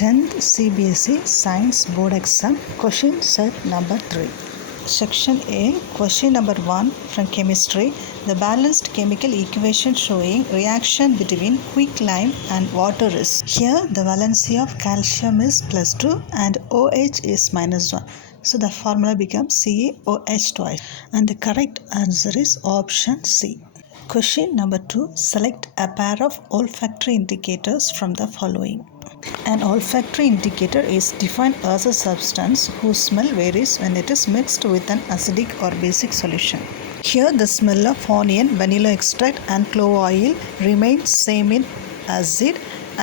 10th CBSE Science Board Exam, question set number 3. Section A, question number 1 from chemistry. The balanced chemical equation showing reaction between quicklime and water is. Here the valency of calcium is +2 and OH is -1. So the formula becomes CaOH twice. And the correct answer is option C. Question number 2. Select a pair of olfactory indicators from the following. An olfactory indicator is defined as a substance whose smell varies when it is mixed with an acidic or basic solution. Here the smell of onion, vanilla extract and clove oil remains same in acid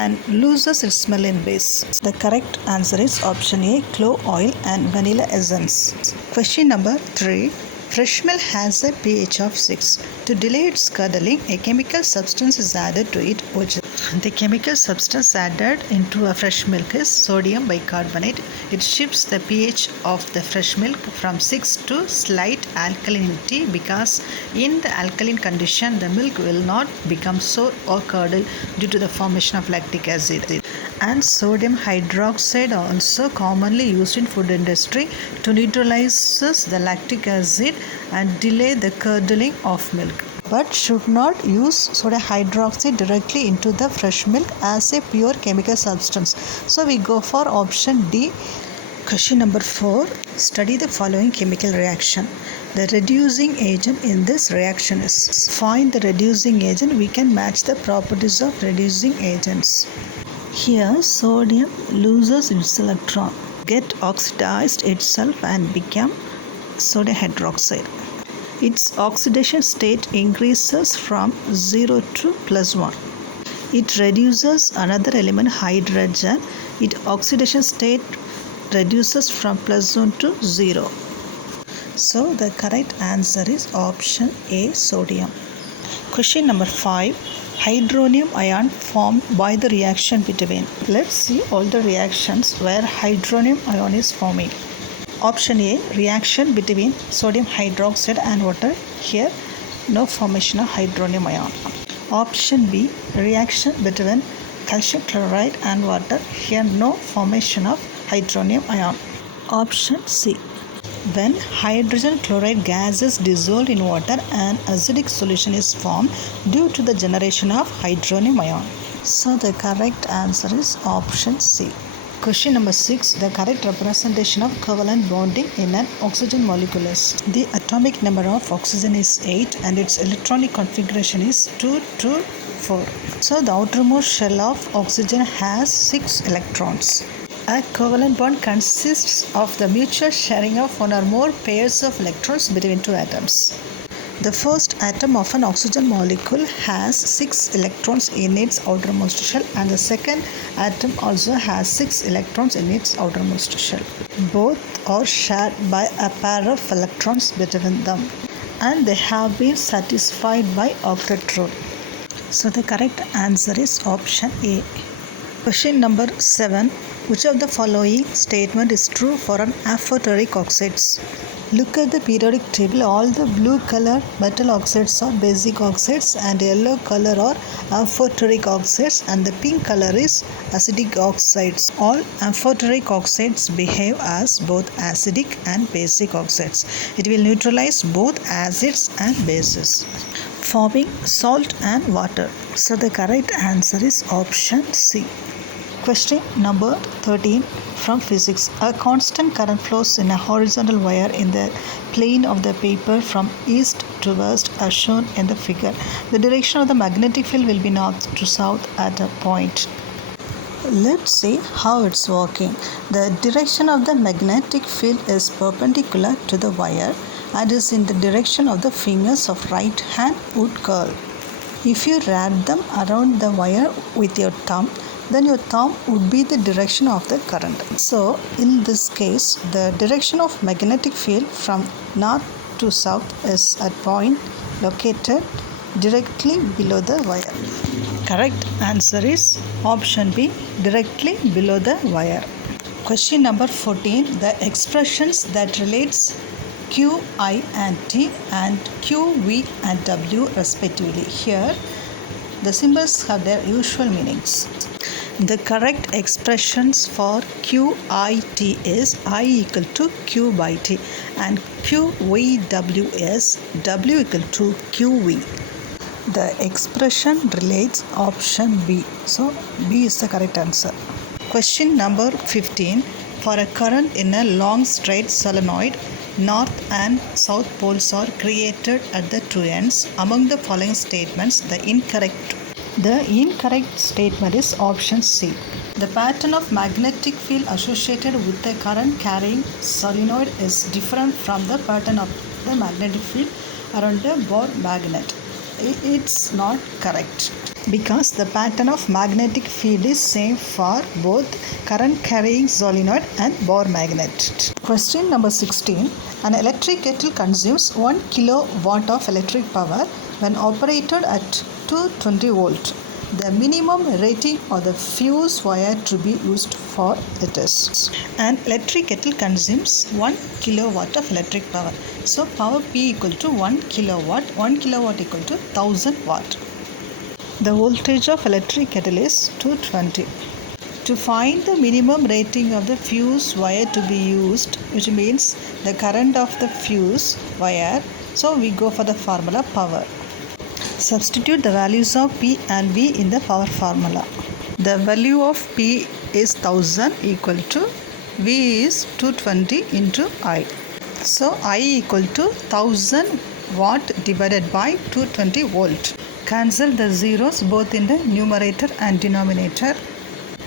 and loses its smell in base. The correct answer is option A, clove oil and vanilla essence. Question number 3. Fresh milk has a pH of 6. To delay its curdling, a chemical substance is added to it, which the chemical substance added into a fresh milk is sodium bicarbonate. It shifts the pH of the fresh milk from 6 to slight alkalinity because in the alkaline condition, the milk will not become sour or curdle due to the formation of lactic acid. And sodium hydroxide also commonly used in food industry to neutralize the lactic acid and delay the curdling of milk, but should not use sodium hydroxide directly into the fresh milk as a pure chemical substance. So we go for option D. Question number 4. Study the following chemical reaction. The reducing agent in this reaction is. Find the reducing agent. We can match the properties of reducing agents. Here sodium loses its electron, get oxidized itself and become sodium hydroxide. Its oxidation state increases from 0 to +1. It reduces another element, hydrogen. Its oxidation state reduces from +1 to 0. So the correct answer is option A, sodium. Question number 5. Hydronium ion formed by the reaction between. Let's see all the reactions where hydronium ion is forming. Option A, reaction between sodium hydroxide and water. Here no formation of hydronium ion. Option B, reaction between calcium chloride and water. Here no formation of hydronium ion. Option C, when hydrogen chloride gas is dissolved in water, an acidic solution is formed due to the generation of hydronium ion. So the correct answer is option C. Question number 6. The correct representation of covalent bonding in an oxygen molecule is. The atomic number of oxygen is 8 and its electronic configuration is 2, 2, 4. So the outermost shell of oxygen has 6 electrons. A covalent bond consists of the mutual sharing of one or more pairs of electrons between two atoms. The first atom of an oxygen molecule has 6 electrons in its outermost shell and the second atom also has 6 electrons in its outermost shell. Both are shared by a pair of electrons between them and they have been satisfied by octet rule. So the correct answer is option A. Question number 7. Which of the following statement is true for an amphoteric oxides? Look at the periodic table. All the blue color metal oxides are basic oxides and yellow color are amphoteric oxides and the pink color is acidic oxides. All amphoteric oxides behave as both acidic and basic oxides. It will neutralize both acids and bases, forming salt and water. So the correct answer is option C. Question number 13 from physics. A constant current flows in a horizontal wire in the plane of the paper from east to west as shown in the figure. The direction of the magnetic field will be north to south at a point. Let's see how it's working. The direction of the magnetic field is perpendicular to the wire and is in the direction of the fingers of right hand would curl. If you wrap them around the wire with your thumb, then your thumb would be the direction of the current. So in this case, the direction of magnetic field from north to south is at point located directly below the wire. Correct answer is option B, directly below the wire. Question number 14. The expressions that relates Q, I and T and Q, V and W respectively. Here the symbols have their usual meanings. The correct expressions for QIT is I equal to Q by T and QVW is W equal to QV. The expression relates option B. So B is the correct answer. Question number 15. For a current in a long straight solenoid, north and south poles are created at the two ends. Among the following statements, the incorrect statement is option C. The pattern of magnetic field associated with the current carrying solenoid is different from the pattern of the magnetic field around a Bohr magnet. It's not correct because the pattern of magnetic field is same for both current carrying solenoid and Bohr magnet. Question number 16. An electric kettle consumes 1 kilowatt of electric power when operated at 220 volt. The minimum rating of the fuse wire to be used for it is. An electric kettle consumes 1 kilowatt of electric power. So power P equal to 1 kilowatt. 1 kilowatt equal to 1000 watt. The voltage of electric kettle is 220. To find the minimum rating of the fuse wire to be used, which means the current of the fuse wire, so we go for the formula power. Substitute the values of P and V in the power formula. The value of P is 1000 equal to V is 220 into I. So I equal to 1000 watt divided by 220 volt. Cancel the zeros both in the numerator and denominator.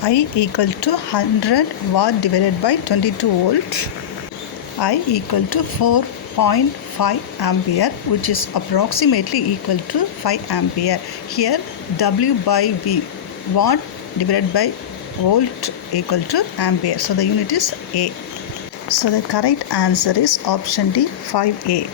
I equal to 100 watt divided by 22 volt. I equal to 4.5 ampere, which is approximately equal to 5 ampere. Here W by V, watt divided by volt equal to ampere. So the unit is A. So the correct answer is option D, 5A.